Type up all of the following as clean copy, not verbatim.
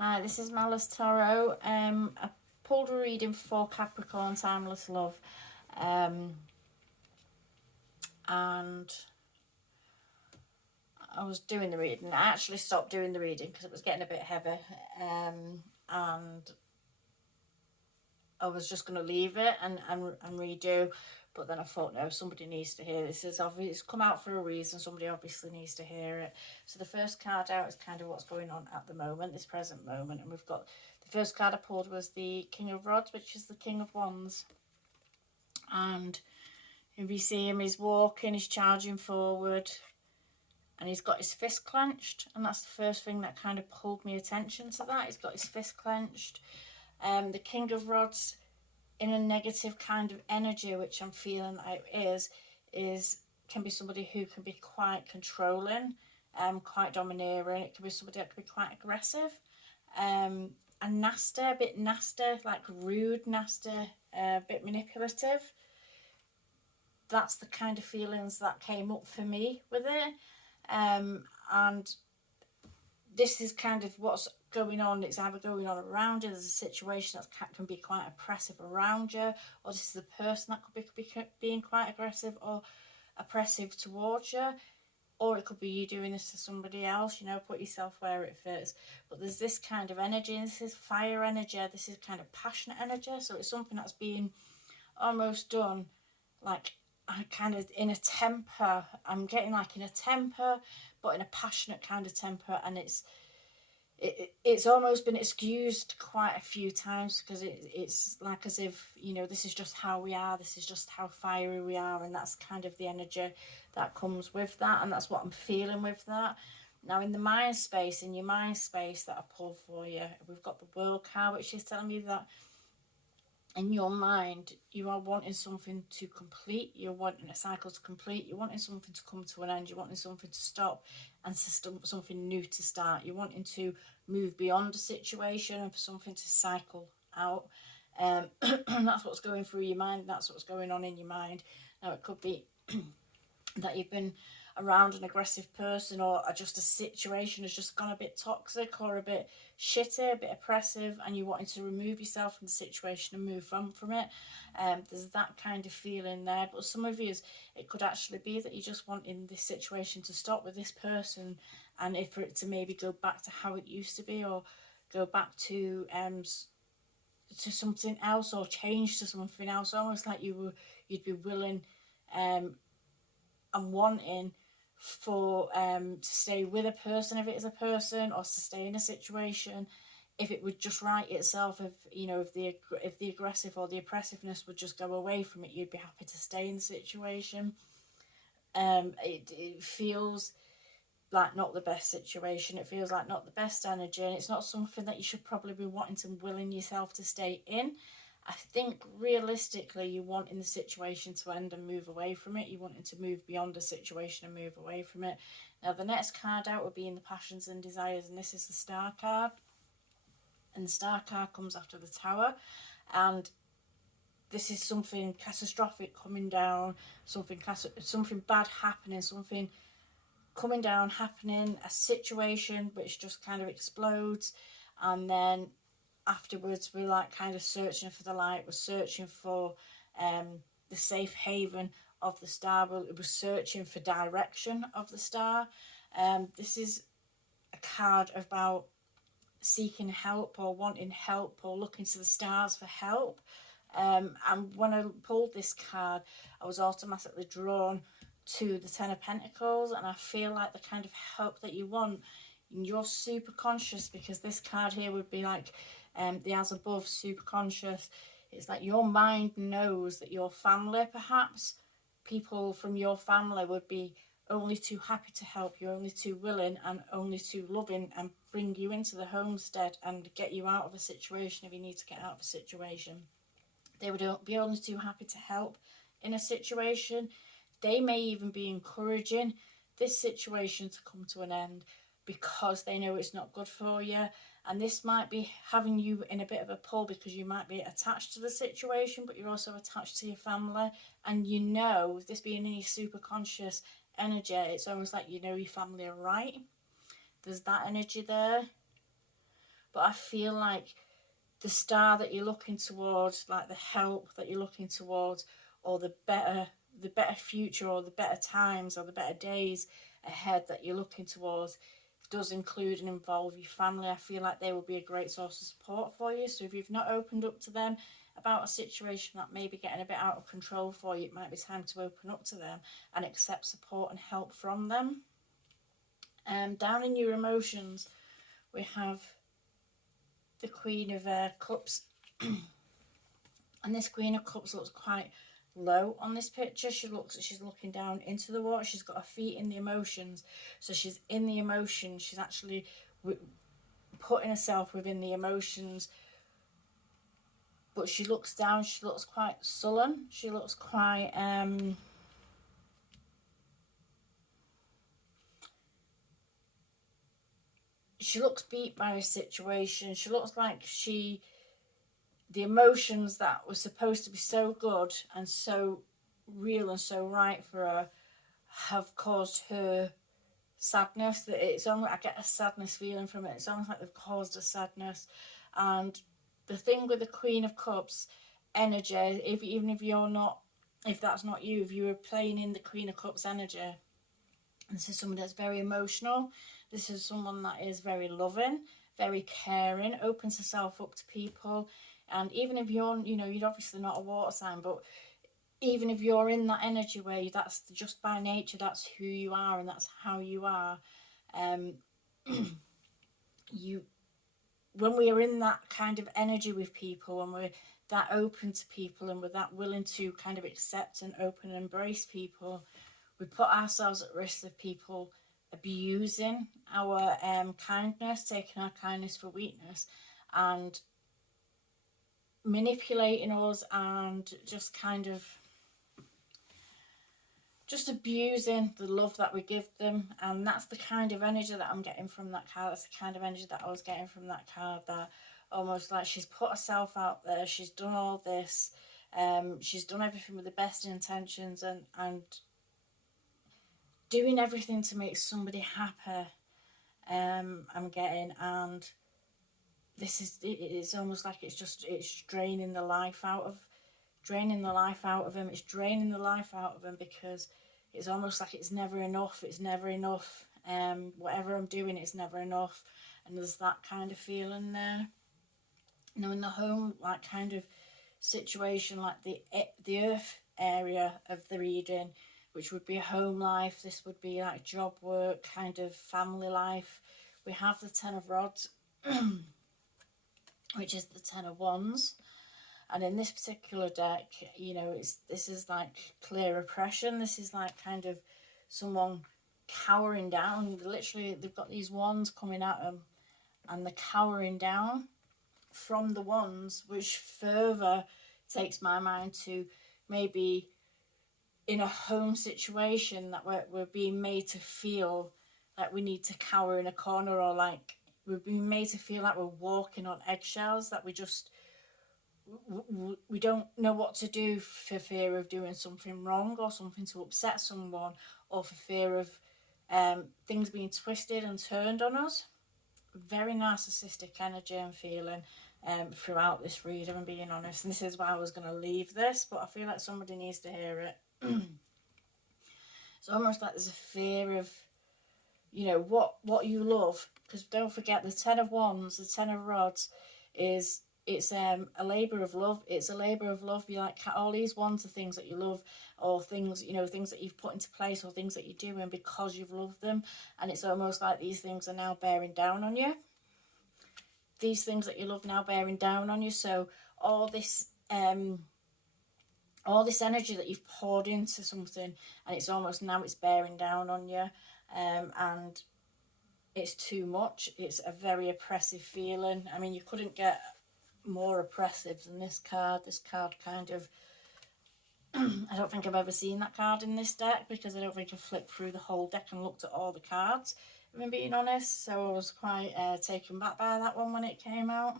Hi, this is Malice Tarot. I pulled a reading for Capricorn Timeless Love, and I was doing the reading. I actually stopped doing the reading because it was getting a bit heavy, and I was just going to leave it and redo. But then I thought, no, somebody needs to hear this. It's come out for a reason. Somebody obviously needs to hear it. So the first card out is kind of what's going on at the moment, this present moment. And we've got the first card I pulled was the King of Rods, which is the King of Wands. And if you see him, he's walking, he's charging forward, and he's got his fist clenched. And that's the first thing that kind of pulled me attention to that. He's got his fist clenched. The King of Rods, in a negative kind of energy, which I'm feeling like is can be somebody who can be quite controlling, quite domineering. It can be somebody that can be quite aggressive, and nasty, a bit nasty, like rude, nasty, a bit manipulative. That's the kind of feelings that came up for me with it, and this is kind of what's going on. It's either going on around you, there's a situation that can be quite oppressive around you, or this is a person that could be being quite aggressive or oppressive towards you, or it could be you doing this to somebody else. Put yourself where it fits. But there's this kind of energy, and this is fire energy, this is kind of passionate energy, so it's something that's being almost done like kind of in a temper. I'm getting like in a temper, but in a passionate kind of temper, and it's almost been excused quite a few times because it's like as if, this is just how we are, this is just how fiery we are, and that's kind of the energy that comes with that, and that's what I'm feeling with that. Now in your mind space that I pulled for you, we've got the World card, which is telling me that in your mind you are wanting something to complete, you're wanting a cycle to complete, you're wanting something to come to an end, you're wanting something to stop and something new to start, you're wanting to move beyond a situation and for something to cycle out. That's what's going through your mind, that's what's going on in your mind. Now it could be that you've been around an aggressive person, or just a situation has just gone a bit toxic or a bit shitty, a bit oppressive, and you wanting to remove yourself from the situation and move on from it. There's that kind of feeling there. But some of you, it could actually be that you're just wanting this situation to stop with this person, and for it to maybe go back to how it used to be, or go back to something else, or change to something else. Almost like you'd be willing and wanting for to stay with a person if it is a person, or to stay in a situation if it would just right itself. If the aggressive or the oppressiveness would just go away from it, you'd be happy to stay in the situation. It feels like not the best situation, it feels like not the best energy, and it's not something that you should probably be wanting to willing yourself to stay in. I think realistically you're wanting the situation to end and move away from it. You're wanting to move beyond a situation and move away from it. Now the next card out would be in the passions and desires, and this is the Star card. And the Star card comes after the Tower, and this is something catastrophic coming down, something bad happening, something coming down, happening, a situation which just kind of explodes, and then afterwards we're like kind of searching for the light, we're searching for the safe haven of the star, we're searching for direction of the star. This is a card about seeking help, or wanting help, or looking to the stars for help. And when I pulled this card, I was automatically drawn to the Ten of Pentacles, and I feel like the kind of help that you want, you're super conscious, because this card here would be like the as above, super conscious. It's like your mind knows that your family, perhaps people from your family, would be only too happy to help you, only too willing and only too loving, and bring you into the homestead and get you out of a situation if you need to get out of a situation. They would be only too happy to help in a situation. They may even be encouraging this situation to come to an end because they know it's not good for you. And this might be having you in a bit of a pull, because you might be attached to the situation, but you're also attached to your family. And with this being in your super conscious energy, it's almost like your family are right. There's that energy there. but I feel like the star that you're looking towards, like the help that you're looking towards, or the better future, or the better times, or the better days ahead that you're looking towards, does include and involve your family. I feel like they will be a great source of support for you. So if you've not opened up to them about a situation that may be getting a bit out of control for you, it might be time to open up to them and accept support and help from them. Down in your emotions, we have the Queen of Cups. And this Queen of Cups looks quite low on this picture. She's looking down into the water. She's got her feet in the emotions. So she's in the emotions. She's actually putting herself within the emotions. But she looks down. She looks quite sullen. She looks quite... she looks beat by a situation. She looks like the emotions that were supposed to be so good and so real and so right for her have caused her sadness. That it's almost, I get a sadness feeling from it. It's almost like they've caused a sadness. And the thing with the Queen of Cups energy, even if you're not, if that's not you, if you were playing in the Queen of Cups energy, this is someone that's very emotional. This is someone that is very loving, very caring, opens herself up to people. And even if you're, you're obviously not a water sign, but even if you're in that energy where that's just by nature, that's who you are and that's how you are. When we are in that kind of energy with people, when we're that open to people and we're that willing to kind of accept and open and embrace people, we put ourselves at risk of people abusing our kindness, taking our kindness for weakness, and manipulating us, and just kind of abusing the love that we give them. And that's the kind of energy that I'm getting from that card. That's the kind of energy that I was getting from that card, that almost like she's put herself out there, she's done all this, she's done everything with the best intentions, and doing everything to make somebody happy. I'm getting, and it's almost like it's draining the life out of him. It's draining the life out of him, because it's almost like it's never enough. Whatever I'm doing, it's never enough. And there's that kind of feeling there. In the home, like, kind of situation, like the earth area of the reading, which would be a home life, this would be like job, work, kind of family life. We have the Ten of Rods, which is the Ten of Wands. And in this particular deck, this is like clear oppression. This is like kind of someone cowering down. Literally, they've got these wands coming at them, and they're cowering down from the wands, which further takes my mind to maybe in a home situation that we're being made to feel like we need to cower in a corner, or like we're being made to feel like we're walking on eggshells, that we don't know what to do for fear of doing something wrong, or something to upset someone, or for fear of things being twisted and turned on us. Very narcissistic energy and feeling throughout this read, if I'm being honest. And this is why I was going to leave this, but I feel like somebody needs to hear it. It's almost like there's a fear of, what you love. Because don't forget, the Ten of Wands, the Ten of Rods, it's a labour of love. It's a labour of love. You like all these wands are things that you love, or things, things that you've put into place, or things that you're doing because you've loved them. And it's almost like these things are now bearing down on you. These things that you love now bearing down on you. So all this energy that you've poured into something, and it's almost now it's bearing down on you, and it's too much. It's a very oppressive feeling. I mean, you couldn't get more oppressive than this card. This card kind of I don't think I've ever seen that card in this deck, because I don't think I've flipped through the whole deck and looked at all the cards, if I'm being honest. So I was quite taken back by that one when it came out.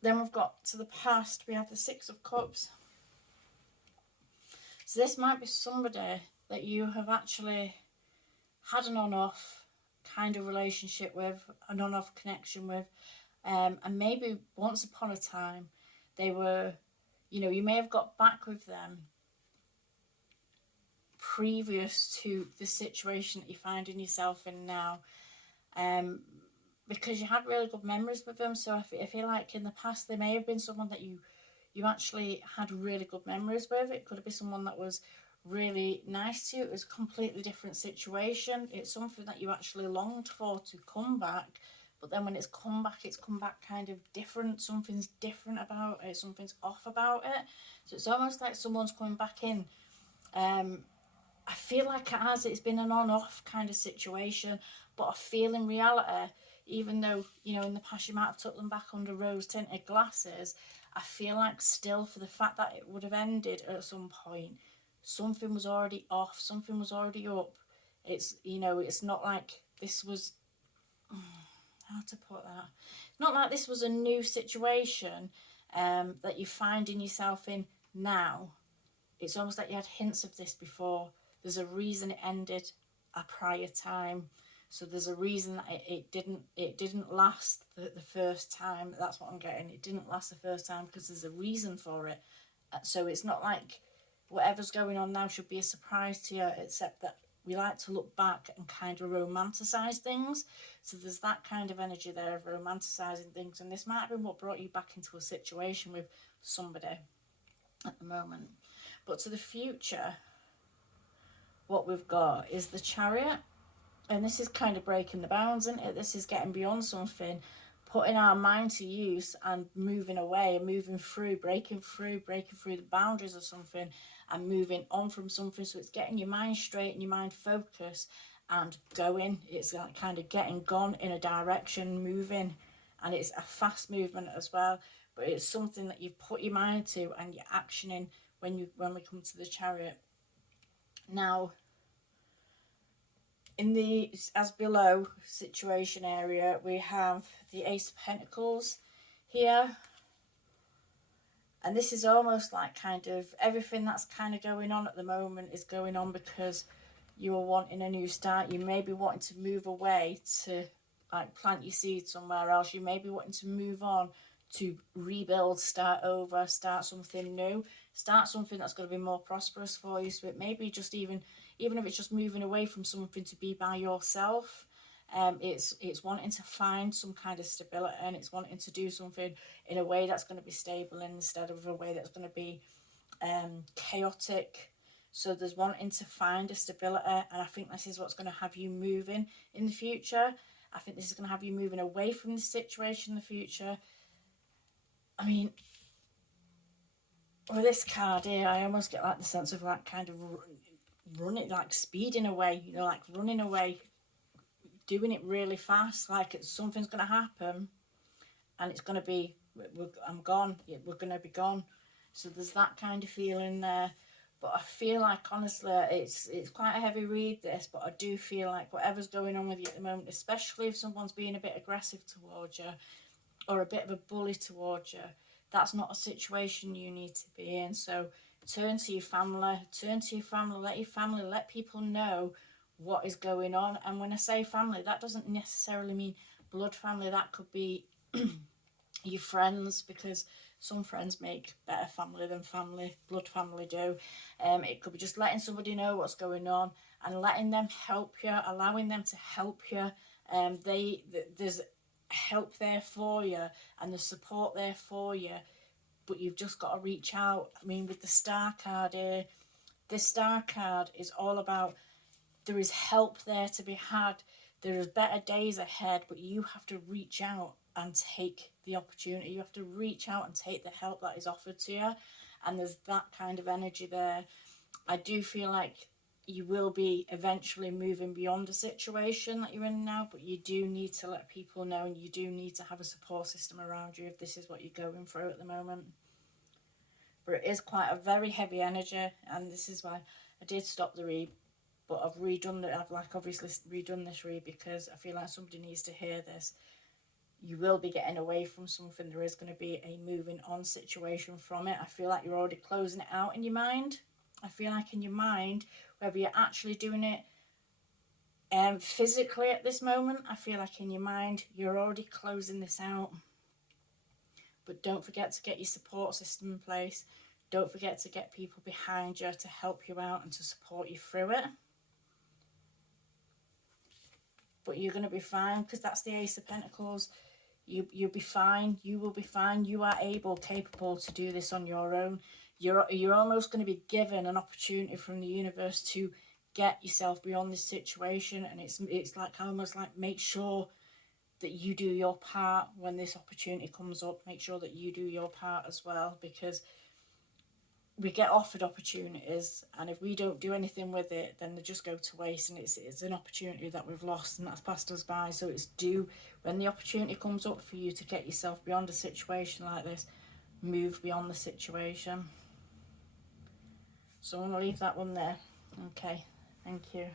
Then we've got to the past. We have the Six of Cups. So this might be somebody that you have actually had an on-off kind of relationship with, an on-off connection with, and maybe once upon a time they were, you know, you may have got back with them previous to the situation that you're finding yourself in now, because you had really good memories with them. So I feel like in the past there may have been someone that you actually had really good memories with. It could have been someone that was really nice to you. It was a completely different situation. It's something that you actually longed for to come back, but then when it's come back kind of different. Something's different about it, something's off about it. So it's almost like someone's coming back in. I feel like it's been an on-off kind of situation, but I feel in reality, even though, you know, in the past you might have took them back under rose-tinted glasses, I feel like still, for the fact that it would have ended at some point, something was already off, something was already up. It's, you know, it's not like this was, how to put that? It's not like this was a new situation that you're finding yourself in now. It's almost like you had hints of this before. There's a reason it ended a prior time. So there's a reason that it didn't last the first time. That's what I'm getting. It didn't last the first time because there's a reason for it. So it's not like whatever's going on now should be a surprise to you, except that we like to look back and kind of romanticize things. So there's that kind of energy there of romanticizing things. And this might have been what brought you back into a situation with somebody at the moment. But to the future, what we've got is the Chariot. And this is kind of breaking the bounds, isn't it? This is getting beyond something, putting our mind to use and moving away and moving through, breaking through the boundaries of something and moving on from something. So it's getting your mind straight and your mind focused and going. It's like kind of getting gone in a direction, moving, and it's a fast movement as well. But it's something that you've put your mind to and you're actioning when we come to the Chariot. Now, in the as below situation area, we have the Ace of Pentacles here. And this is almost like kind of everything that's kind of going on at the moment is going on because you are wanting a new start. You may be wanting to move away to like plant your seed somewhere else. You may be wanting to move on to rebuild, start over, start something new, start something that's going to be more prosperous for you. So it may be just even if it's just moving away from something to be by yourself. It's wanting to find some kind of stability, and it's wanting to do something in a way that's going to be stable instead of a way that's going to be chaotic. So there's wanting to find a stability, and I think this is what's going to have you moving in the future. I think this is going to have you moving away from this situation in the future. I mean, with this card here, I almost get like the sense of like kind of running, like speeding away, you know, like running away, doing it really fast, like something's going to happen and it's going to be, I'm gone, we're going to be gone. So there's that kind of feeling there. But I feel like, honestly, it's quite a heavy read, this, but I do feel like whatever's going on with you at the moment, especially if someone's being a bit aggressive towards you or a bit of a bully towards you, that's not a situation you need to be in. So turn to your family, let people know what is going on. And when I say family, that doesn't necessarily mean blood family. That could be your friends, because some friends make better family than blood family do. It could be just letting somebody know what's going on and letting them help you, allowing them to help you. There's help there for you and the support there for you, but you've just got to reach out. I mean, with the Star card here, this Star card is all about there is help there to be had. There is better days ahead, but you have to reach out and take the opportunity. You have to reach out and take the help that is offered to you. And there's that kind of energy there. I do feel like you will be eventually moving beyond the situation that you're in now, but you do need to let people know, and you do need to have a support system around you if this is what you're going through at the moment. But it is quite a very heavy energy, and this is why I did stop the read. But I've obviously redone this read because I feel like somebody needs to hear this. You will be getting away from something. There is going to be a moving on situation from it. I feel like you're already closing it out in your mind. I feel like in your mind, whether you're actually doing it Physically at this moment, I feel like in your mind, you're already closing this out. But don't forget to get your support system in place. Don't forget to get people behind you to help you out and to support you through it. But you're going to be fine, because that's the Ace of Pentacles. You'll be fine. You will be fine. You are able, capable to do this on your own. You're almost going to be given an opportunity from the universe to get yourself beyond this situation. And it's like almost like, make sure that you do your part when this opportunity comes up. Make sure that you do your part as well, because we get offered opportunities, and if we don't do anything with it, then they just go to waste, and it's an opportunity that we've lost and that's passed us by. So it's due, when the opportunity comes up for you to get yourself beyond a situation like this, move beyond the situation. So I'm going to leave that one there. Okay, thank you.